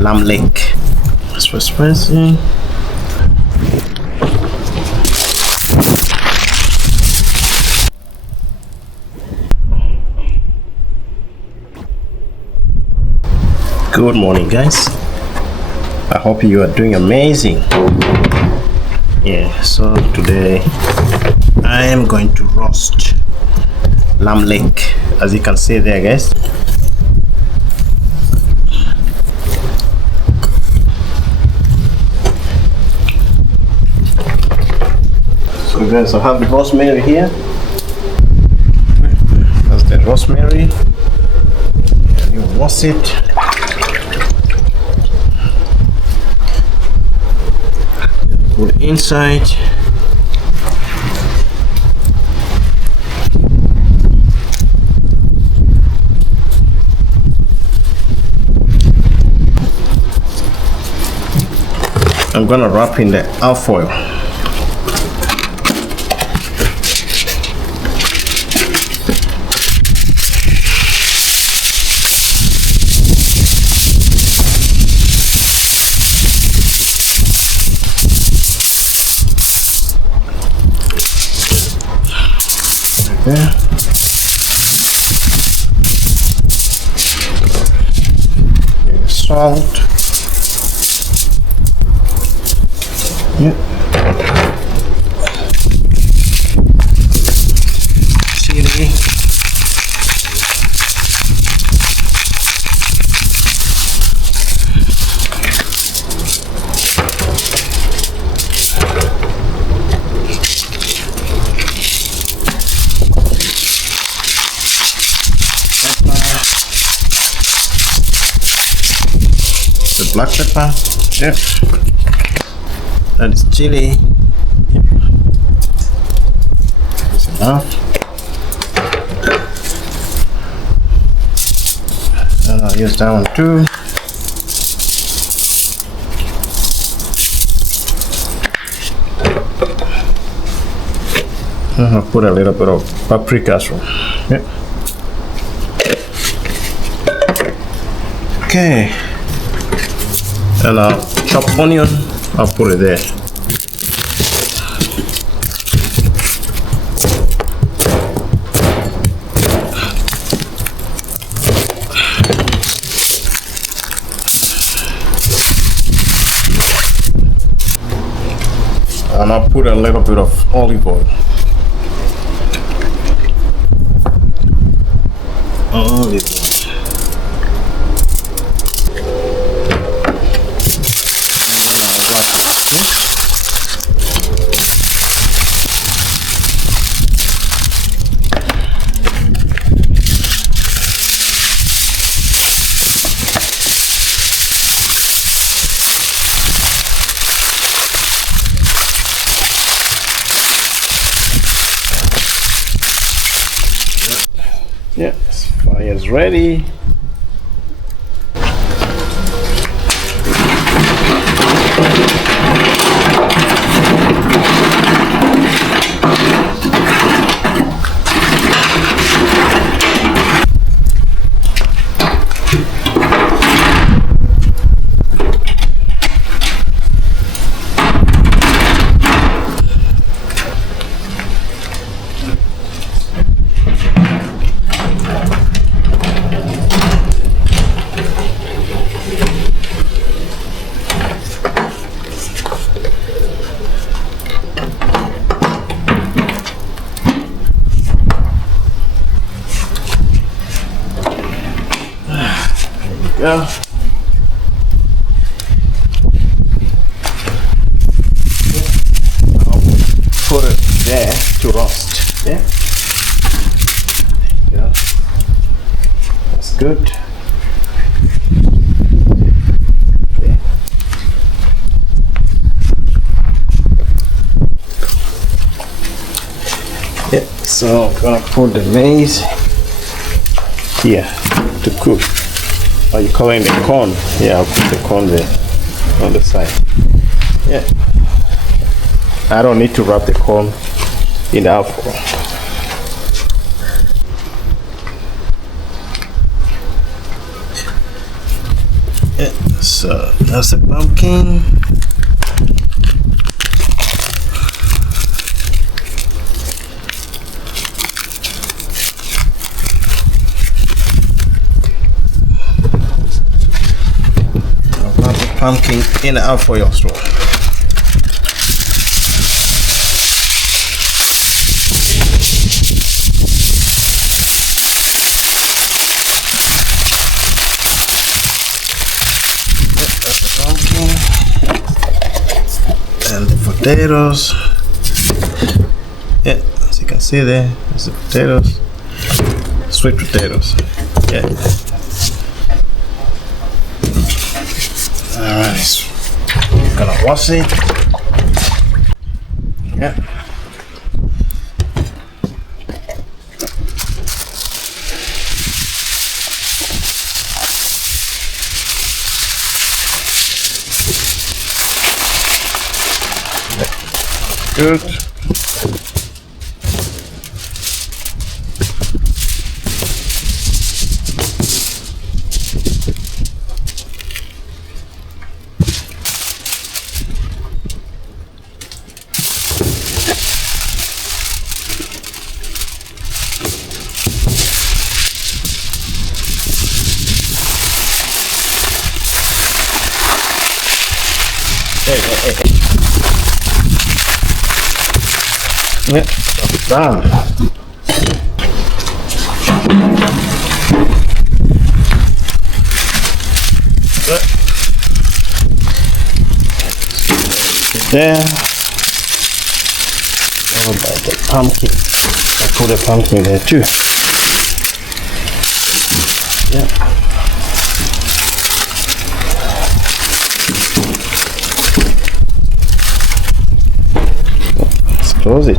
lamb leg. It's for spicy. Good morning, guys. I hope you are doing amazing. Yeah, so today I am going to roast lamb leg, as you can see there, guys. So guys, I have the rosemary here. That's the rosemary. And you roast it. Put it inside. I'm gonna wrap in the alfoil. There. Salt. Yeah. Chili. The black pepper. Yeah. That is chili. That's enough. And I'll use that one too. And I'll put a little bit of paprika as well. Yeah. Okay. And I'll chop onion. I'll put it there. And I'll put a little bit of olive oil. Olive oil. Yeah, fire is ready. Go. I'll put it there to roast. Yeah. There you go. That's good. Yeah. Yeah. So I'm gonna put the maize here to cook. Are you calling the corn? Yeah, I'll put the corn there on the side. Yeah. I don't need to wrap the corn in the alcohol. Yeah. So that's the pumpkin. I'll wrap the pumpkin in the alfoil straw. And the potatoes. Yeah, as you can see there's the potatoes. Sweet potatoes. Yeah. Alright. So gonna wash it. Yeah. Good. Hey. Yeah, done. Good. There. Followed by the pumpkin. I put the pumpkin there too. Yeah. Close it.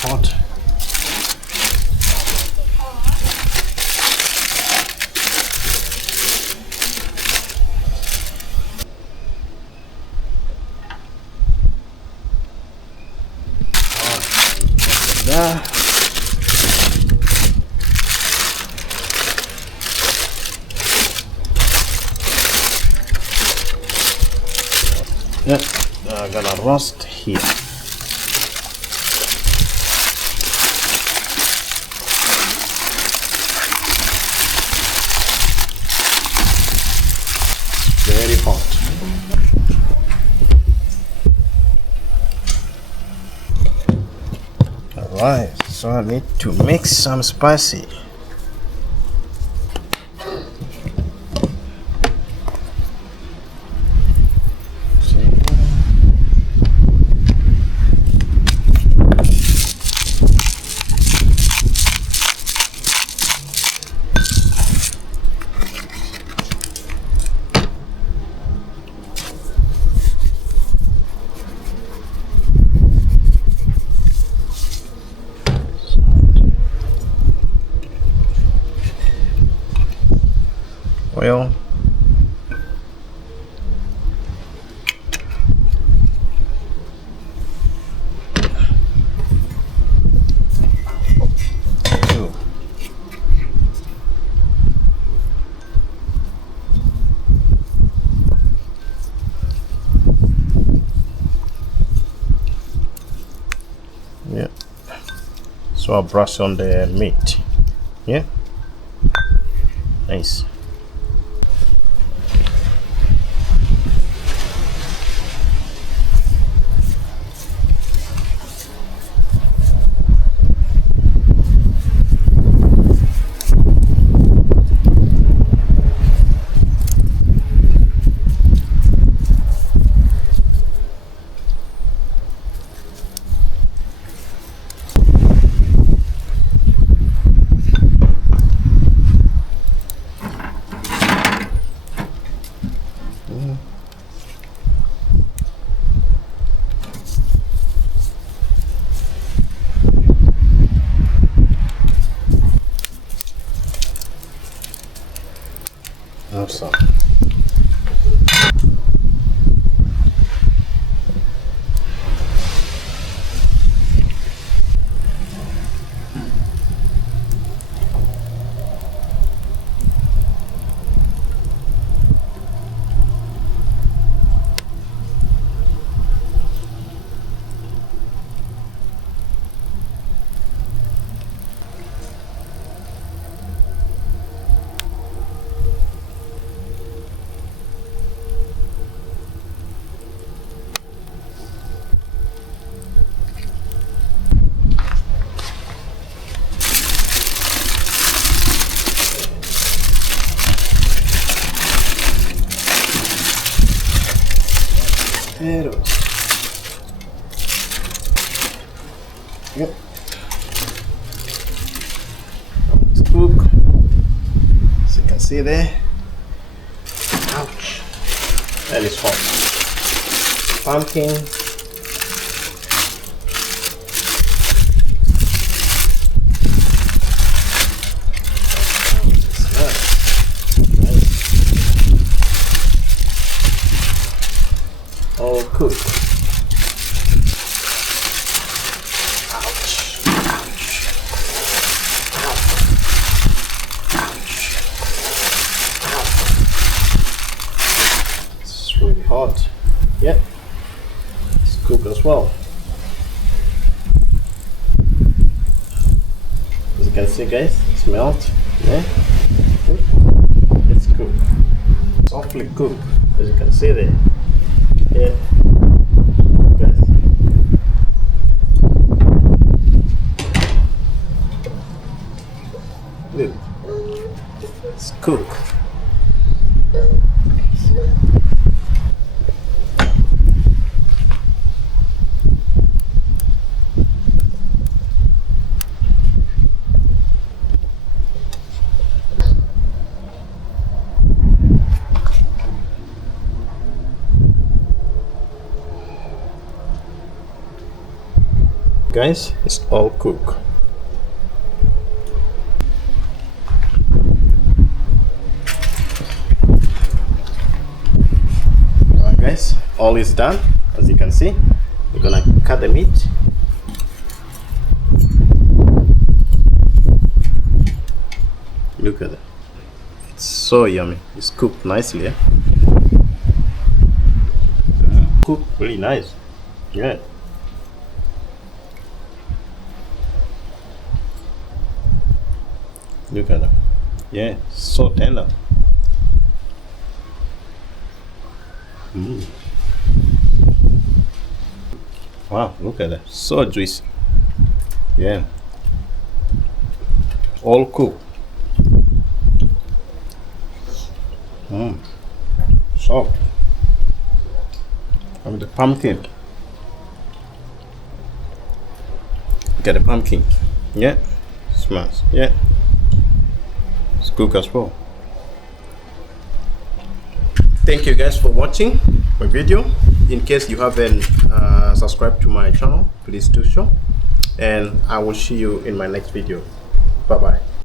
Hot. There. Yeah, I'm gonna roast here. Very hot. Alright, so I need to mix some spicy. Oil. So I'll brush on the meat. Yeah, nice. Awesome. Potatoes. Yep. Let's cook. As you can see there. Ouch. That is hot. Pumpkin. All cooked. Ouch. Ouch. Ouch. Ouch. It's really hot. Yeah. It's cooked as well. As you can see, guys, it's melted. Yeah. It's cooked. Softly cooked, as you can see there. Yeah. Yes. Look. It's cooked. Guys, it's all cooked. Alright guys, all is done. As you can see, we're gonna cut the meat. Look at that. It's so yummy. It's cooked nicely, yeah? Cooked really nice. Yeah. Look at that. Yeah, so tender. Wow, look at that. So juicy. Yeah. All cooked. Soft. And the pumpkin. Get the pumpkin. Yeah. Smash. Yeah. It's cooked as well. Thank you guys for watching my video. In case you haven't subscribed to my channel, please do so. And I will see you in my next video. Bye bye.